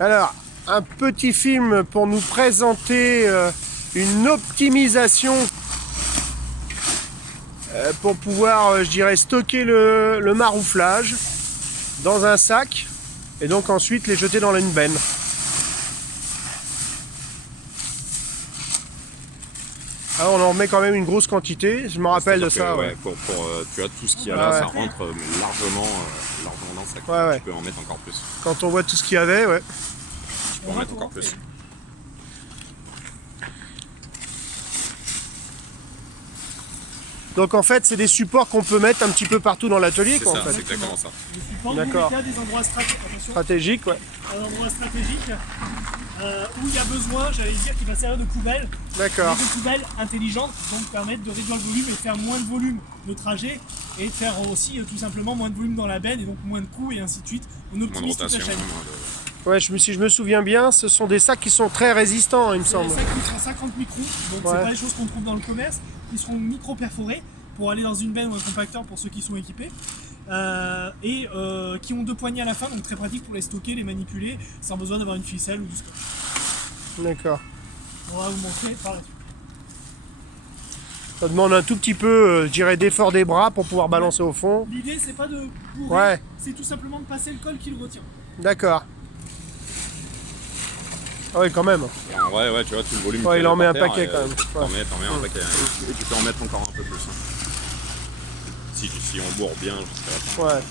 Alors, un petit film pour nous présenter une optimisation pour pouvoir, je dirais, stocker le marouflage dans un sac et donc ensuite les jeter dans une benne. Alors on en remet quand même une grosse quantité, je me rappelle de ça. Ouais. Pour tu vois, tout ce qu'il y a là, ça rentre largement dans le sac. Ouais. Tu peux en mettre encore plus. Quand on voit tout ce qu'il y avait, ouais. Tu peux en mettre encore plus. Donc en fait, c'est des supports qu'on peut mettre un petit peu partout dans l'atelier, C'est quoi, ça, en fait. c'est exactement ça. D'accord. Il y a des endroits Stratégique, ouais. un endroit stratégique où il y a besoin, j'allais dire, qui va servir de poubelle. D'accord. Des poubelles intelligentes qui donc permettent de réduire le volume et de faire moins de volume de trajet et de faire aussi tout simplement moins de volume dans la benne et donc moins de coûts et ainsi de suite. On Moins de optimise toute la rotation. chaîne. Ouais, si je me souviens bien, ce sont des sacs qui sont très résistants, il me C'est semble. des sacs qui font 50 microns, donc Ouais. c'est pas les choses qu'on trouve dans le commerce. Ils seront micro-perforés pour aller dans une benne ou un compacteur pour ceux qui sont équipés. Et qui ont 2 poignées à la fin, donc très pratique pour les stocker, les manipuler, sans besoin d'avoir une ficelle ou du scotch. D'accord. On va vous montrer par la suite. Ça demande un tout petit peu, je dirais, d'effort des bras pour pouvoir balancer au fond. L'idée c'est pas de bourrer, Ouais. c'est tout simplement de passer le col qui le retient. D'accord. Ah ouais, quand même. Ouais, tu vois, tout le volume. Ouais, qu'il y il a en met un par terre, paquet quand même. T'en mets un paquet. Et tu peux en mettre encore un peu plus. Si on bourre bien jusqu'à la fin. Ouais.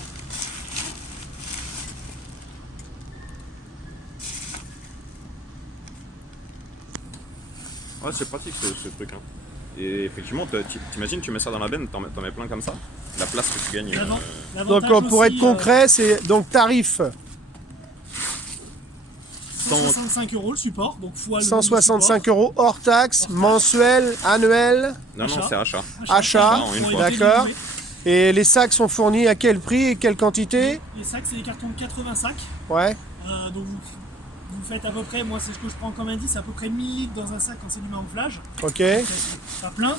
Ouais, c'est pratique ce truc. Hein. Et effectivement, t'imagines, tu mets ça dans la benne, t'en mets plein comme ça. La place que tu gagnes. Donc pour être concret, c'est donc tarif 165 € le support, donc fois le 165 € hors taxe, mensuel, annuel, Non, c'est achat. achat, en une fois. d'accord. Et les sacs sont fournis à quel prix et quelle quantité? Les sacs, c'est des cartons de 80 sacs. Ouais, Donc vous faites à peu près, moi c'est ce que je prends comme indice, à peu près 1000 litres dans un sac quand c'est du marouflage. ok, C'est pas plein.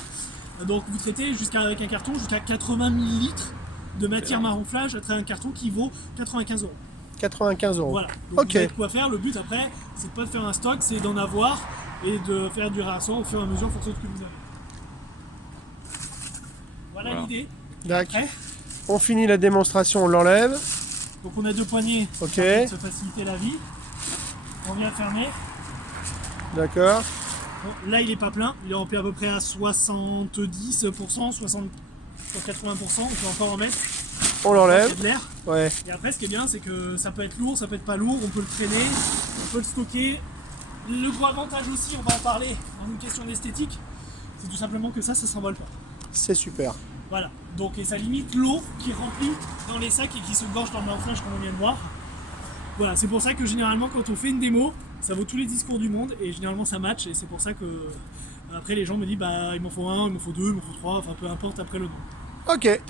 Donc vous traitez avec un carton jusqu'à 80 000 litres de matière marouflage à travers un carton qui vaut 95 €. 95 €. Voilà. Donc Ok. vous avez de quoi faire. Le but après, c'est pas de faire un stock, c'est d'en avoir et de faire du réaction au fur et à mesure en fonction de ce que vous avez. Voilà. L'idée. D'accord. Après, On finit la démonstration, on l'enlève. donc on a 2 poignées Ok. qui permettent de se faciliter la vie. On vient fermer. D'accord. Bon, là il est pas plein, il est rempli à peu près à 70%, 80%, on peut encore en mettre. On Il y a l'enlève. de l'air. Ouais. Et après ce qui est bien c'est que ça peut être lourd, ça peut être pas lourd, on peut le traîner, on peut le stocker. Le gros avantage aussi, on va en parler dans une question d'esthétique, c'est tout simplement que ça s'envole pas. C'est super. Voilà, donc et ça limite l'eau qui est remplie dans les sacs et qui se gorge dans le marouflage comme on vient de voir. Voilà, c'est pour ça que généralement quand on fait une démo, ça vaut tous les discours du monde et généralement ça match et c'est pour ça que après les gens me disent bah il m'en faut un, il m'en faut deux, il m'en faut trois, enfin peu importe après le nom. Ok.